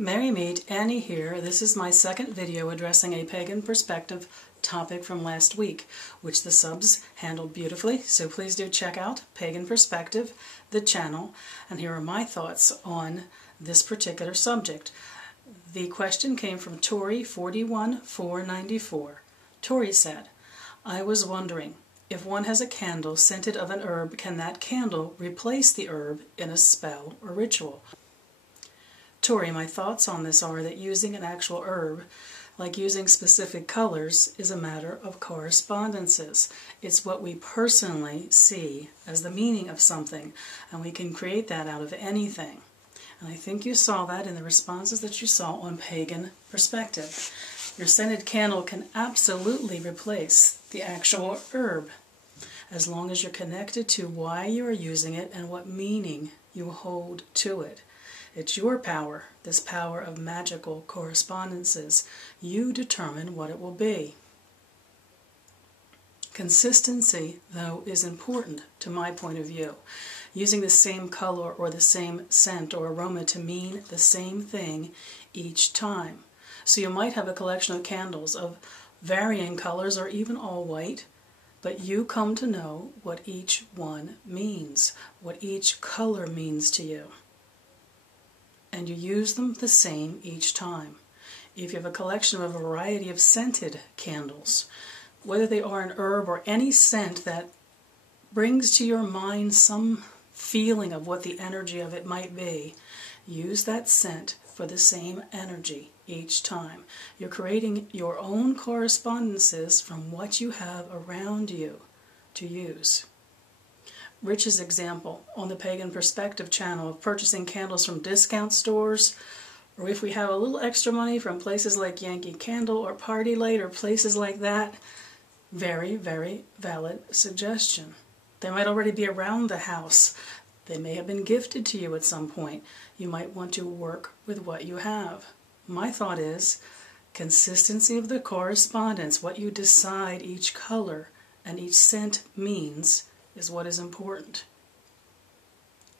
Merry Meet, Annie here. This is my second video addressing a pagan perspective topic from last week, which the subs handled beautifully, so please do check out Pagan Perspective, the channel, and here are my thoughts on this particular subject. The question came from Tori 41494. Tori said, I was wondering, if one has a candle scented of an herb, can that candle replace the herb in a spell or ritual? Tori, my thoughts on this are that using an actual herb, like using specific colors, is a matter of correspondences. It's what we personally see as the meaning of something, and we can create that out of anything. And I think you saw that in the responses that you saw on Pagan Perspective. Your scented candle can absolutely replace the actual herb, as long as you're connected to why you are using it and what meaning you hold to it. It's your power, this power of magical correspondences. You determine what it will be. Consistency, though, is important to my point of view. Using the same color or the same scent or aroma to mean the same thing each time. So you might have a collection of candles of varying colors or even all white, but you come to know what each one means, what each color means to you. And you use them the same each time. If you have a collection of a variety of scented candles, whether they are an herb or any scent that brings to your mind some feeling of what the energy of it might be, use that scent for the same energy each time. You're creating your own correspondences from what you have around you to use. Rich's example on the Pagan Perspective channel of purchasing candles from discount stores, or if we have a little extra money from places like Yankee Candle or Party Light or places like that, very, very valid suggestion. They might already be around the house. They may have been gifted to you at some point. You might want to work with what you have. My thought is consistency of the correspondence, what you decide each color and each scent means, is what is important.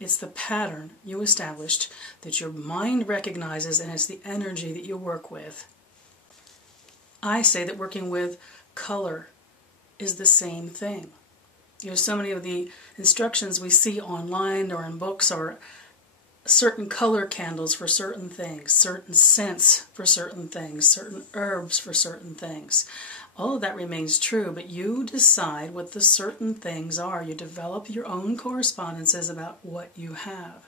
It's the pattern you established that your mind recognizes, and it's the energy that you work with. I say that working with color is the same thing. You know, so many of the instructions we see online or in books are certain color candles for certain things, certain scents for certain things, certain herbs for certain things. All of that remains true, but you decide what the certain things are. You develop your own correspondences about what you have.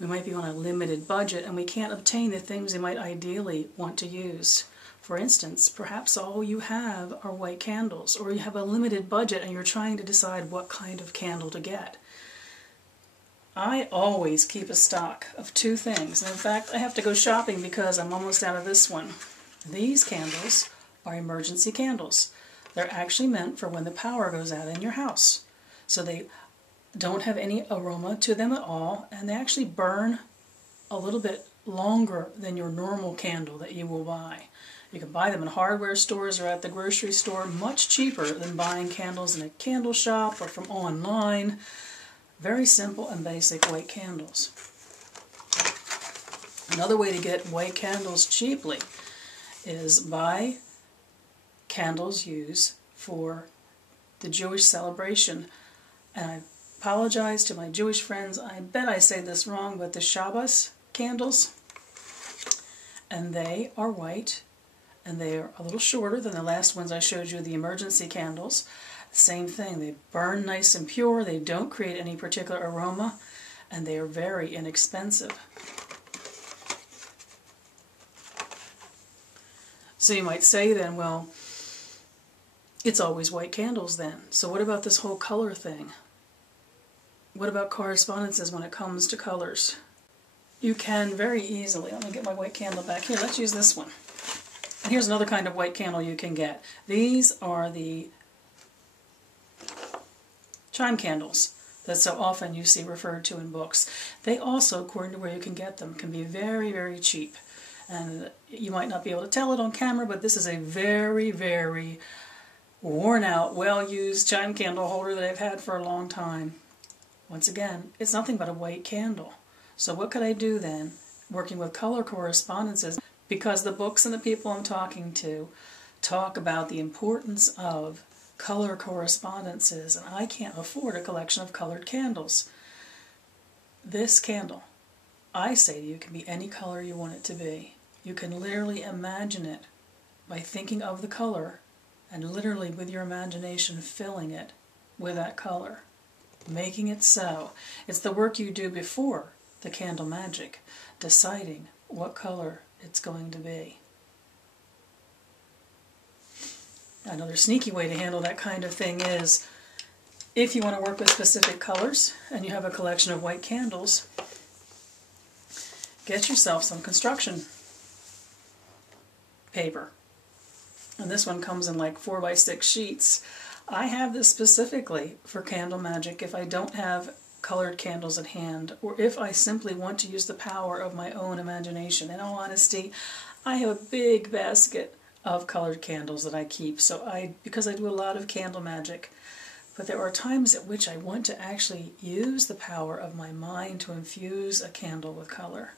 We might be on a limited budget and we can't obtain the things we might ideally want to use. For instance, perhaps all you have are white candles, or you have a limited budget and you're trying to decide what kind of candle to get. I always keep a stock of two things. And in fact, I have to go shopping because I'm almost out of this one. These candles are emergency candles. They're actually meant for when the power goes out in your house. So they don't have any aroma to them at all, and they actually burn a little bit longer than your normal candle that you will buy. You can buy them in hardware stores or at the grocery store, much cheaper than buying candles in a candle shop or from online. Very simple and basic white candles. Another way to get white candles cheaply is buy candles used for the Jewish celebration. And I apologize to my Jewish friends, I bet I say this wrong, but the Shabbos candles, and they are white, and they are a little shorter than the last ones I showed you, the emergency candles. Same thing, they burn nice and pure, they don't create any particular aroma, and they are very inexpensive. So you might say then, well, it's always white candles then. So what about this whole color thing? What about correspondences when it comes to colors? You can very easily, let me get my white candle back here, let's use this one. And here's another kind of white candle you can get. These are the chime candles that so often you see referred to in books. They also, according to where you can get them, can be very, very cheap. And you might not be able to tell it on camera, but this is a very, very worn out, well-used chime candle holder that I've had for a long time. Once again, it's nothing but a white candle. So what could I do then working with color correspondences, because the books and the people I'm talking to talk about the importance of color correspondences, and I can't afford a collection of colored candles. This candle, I say to you, can be any color you want it to be. You can literally imagine it by thinking of the color and literally with your imagination filling it with that color, making it so. It's the work you do before the candle magic, deciding what color it's going to be. Another sneaky way to handle that kind of thing is, if you want to work with specific colors and you have a collection of white candles, get yourself some construction paper. And this one comes in like 4x6 sheets. I have this specifically for candle magic if I don't have colored candles at hand, or if I simply want to use the power of my own imagination. In all honesty, I have a big basket of colored candles that I keep, because I do a lot of candle magic. But there are times at which I want to actually use the power of my mind to infuse a candle with color.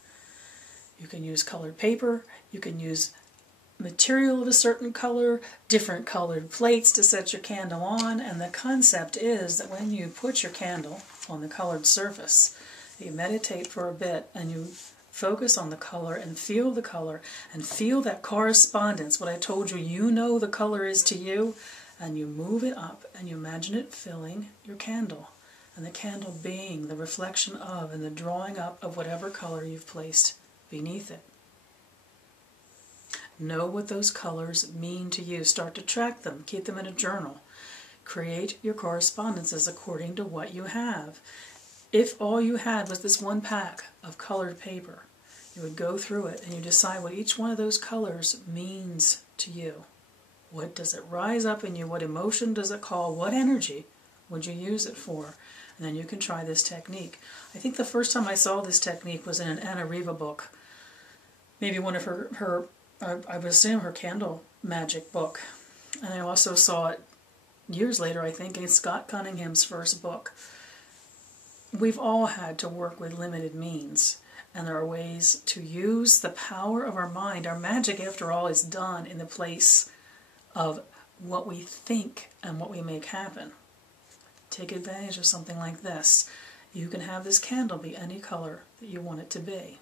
You can use colored paper, you can use material of a certain color, different colored plates to set your candle on, and the concept is that when you put your candle on the colored surface, you meditate for a bit and you focus on the color and feel the color and feel that correspondence, what I told you, you know the color is to you, and you move it up and you imagine it filling your candle, and the candle being the reflection of and the drawing up of whatever color you've placed beneath it. Know what those colors mean to you. Start to track them. Keep them in a journal. Create your correspondences according to what you have. If all you had was this one pack of colored paper, you would go through it and you decide what each one of those colors means to you. What does it rise up in you? What emotion does it call? What energy would you use it for? And then you can try this technique. I think the first time I saw this technique was in an Anna Riva book. Maybe one of her I would assume her candle magic book. And I also saw it years later, I think, in Scott Cunningham's first book. We've all had to work with limited means, and there are ways to use the power of our mind. Our magic, after all, is done in the place of what we think and what we make happen. Take advantage of something like this. You can have this candle be any color that you want it to be.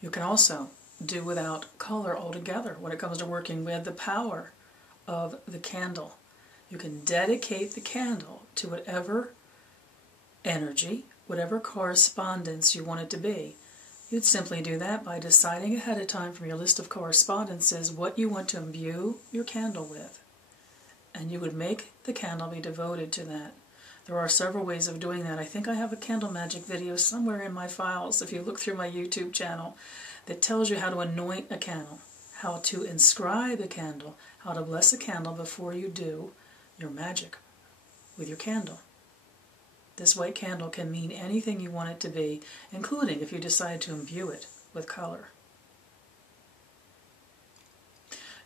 You can also do without color altogether when it comes to working with the power of the candle. You can dedicate the candle to whatever energy, whatever correspondence you want it to be. You'd simply do that by deciding ahead of time from your list of correspondences what you want to imbue your candle with. And you would make the candle be devoted to that. There are several ways of doing that. I think I have a candle magic video somewhere in my files, if you look through my YouTube channel, that tells you how to anoint a candle, how to inscribe a candle, how to bless a candle before you do your magic with your candle. This white candle can mean anything you want it to be, including if you decide to imbue it with color.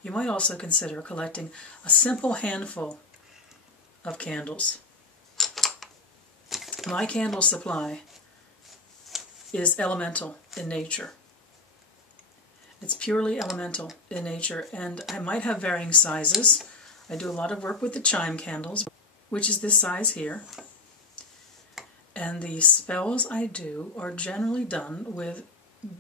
You might also consider collecting a simple handful of candles. My candle supply is elemental in nature. It's purely elemental in nature, and I might have varying sizes. I do a lot of work with the chime candles, which is this size here. And the spells I do are generally done with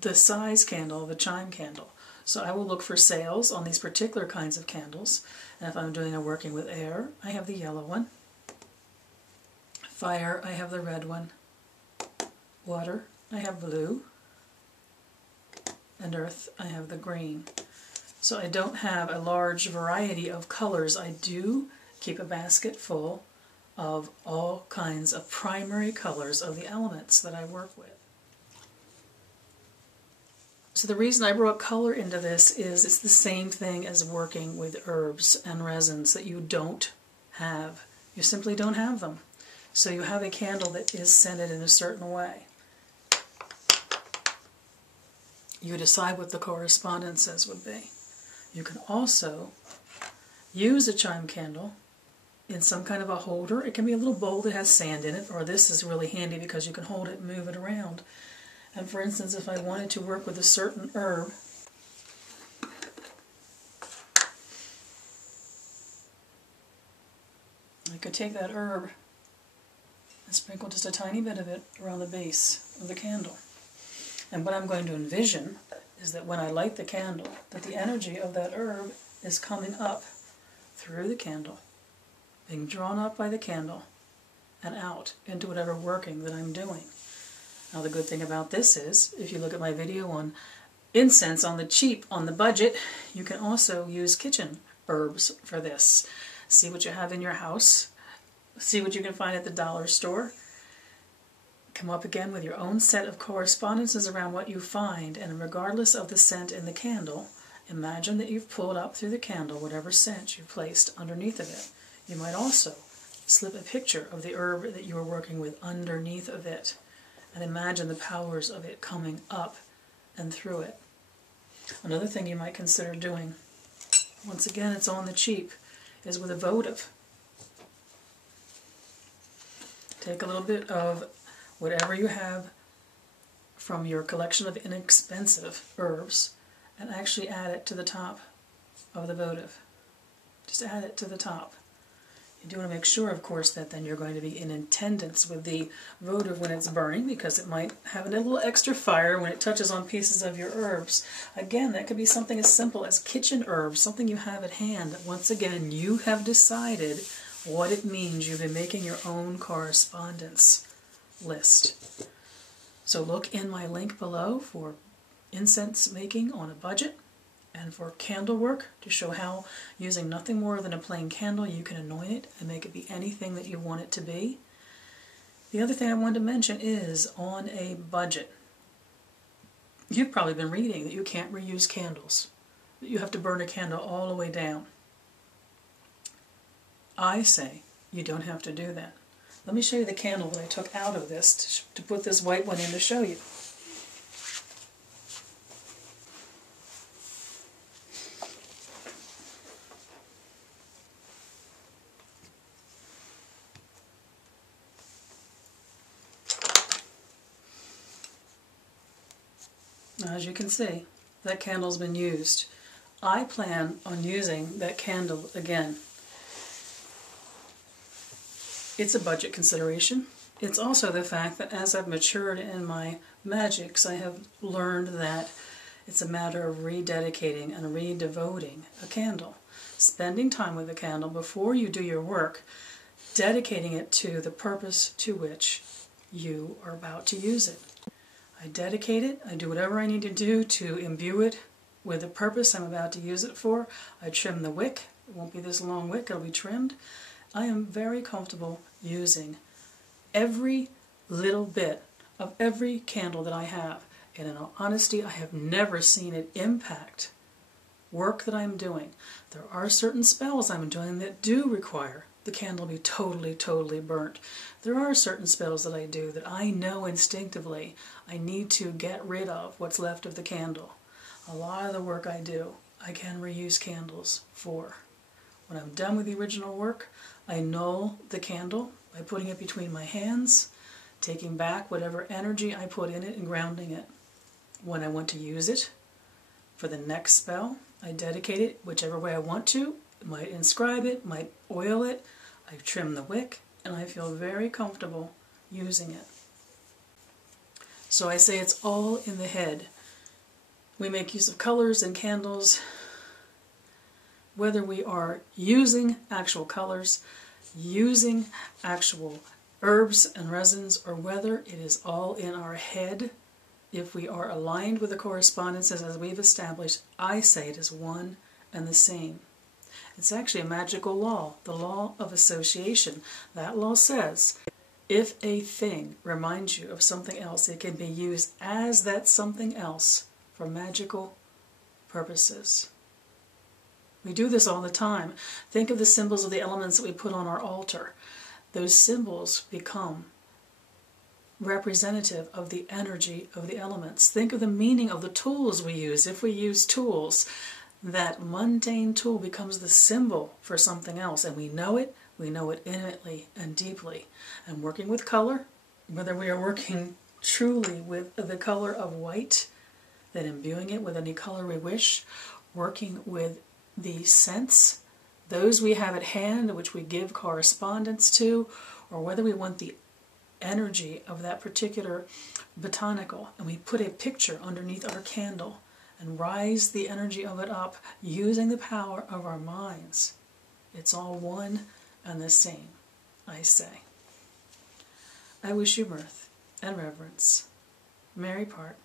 the size candle, the chime candle. So I will look for sales on these particular kinds of candles. And if I'm doing a working with air, I have the yellow one. Fire, I have the red one. Water, I have blue. And earth, I have the green. So I don't have a large variety of colors. I do keep a basket full of all kinds of primary colors of the elements that I work with. So the reason I brought color into this is it's the same thing as working with herbs and resins that you don't have. You simply don't have them. So you have a candle that is scented in a certain way. You decide what the correspondences would be. You can also use a chime candle in some kind of a holder. It can be a little bowl that has sand in it, or this is really handy because you can hold it and move it around. And for instance, if I wanted to work with a certain herb, I could take that herb and sprinkle just a tiny bit of it around the base of the candle. And what I'm going to envision is that when I light the candle, that the energy of that herb is coming up through the candle, being drawn up by the candle, and out into whatever working that I'm doing. Now the good thing about this is, if you look at my video on incense on the cheap, on the budget, you can also use kitchen herbs for this. See what you have in your house, see what you can find at the dollar store, come up again with your own set of correspondences around what you find, and regardless of the scent in the candle, imagine that you've pulled up through the candle whatever scent you've placed underneath of it. You might also slip a picture of the herb that you are working with underneath of it, and imagine the powers of it coming up and through it. Another thing you might consider doing, once again it's on the cheap, is with a votive. Take a little bit of whatever you have from your collection of inexpensive herbs and actually add it to the top of the votive. Just add it to the top. You do want to make sure, of course, that then you're going to be in attendance with the votive when it's burning, because it might have a little extra fire when it touches on pieces of your herbs. Again, that could be something as simple as kitchen herbs, something you have at hand that once again you have decided what it means. You've been making your own correspondence list. So look in my link below for incense making on a budget, and for candle work to show how, using nothing more than a plain candle, you can anoint it and make it be anything that you want it to be. The other thing I wanted to mention is on a budget. You've probably been reading that you can't reuse candles, that you have to burn a candle all the way down. I say you don't have to do that. Let me show you the candle that I took out of this to put this white one in to show you. As you can see, that candle's been used. I plan on using that candle again. It's a budget consideration. It's also the fact that as I've matured in my magics, I have learned that it's a matter of rededicating and redevoting a candle. Spending time with the candle before you do your work, dedicating it to the purpose to which you are about to use it. I dedicate it, I do whatever I need to do to imbue it with the purpose I'm about to use it for. I trim the wick. It won't be this long wick, it'll be trimmed. I am very comfortable using every little bit of every candle that I have. And in all honesty, I have never seen it impact work that I'm doing. There are certain spells I'm doing that do require the candle be totally burnt. There are certain spells that I do that I know instinctively I need to get rid of what's left of the candle. A lot of the work I do, I can reuse candles for. When I'm done with the original work, I null the candle by putting it between my hands, taking back whatever energy I put in it and grounding it. When I want to use it for the next spell, I dedicate it whichever way I want to. Might inscribe it, might oil it. I trim the wick, and I feel very comfortable using it. So I say it's all in the head. We make use of colors and candles, whether we are using actual colors, using actual herbs and resins, or whether it is all in our head. If we are aligned with the correspondences as we've established, I say it is one and the same. It's actually a magical law, the law of association. That law says, if a thing reminds you of something else, it can be used as that something else for magical purposes. We do this all the time. Think of the symbols of the elements that we put on our altar. Those symbols become representative of the energy of the elements. Think of the meaning of the tools we use. If we use tools, that mundane tool becomes the symbol for something else, and we know it intimately and deeply. And working with color, whether we are working truly with the color of white, then imbuing it with any color we wish, working with the scents, those we have at hand, which we give correspondence to, or whether we want the energy of that particular botanical, and we put a picture underneath our candle and rise the energy of it up using the power of our minds. It's all one and the same, I say. I wish you mirth and reverence. Merry part.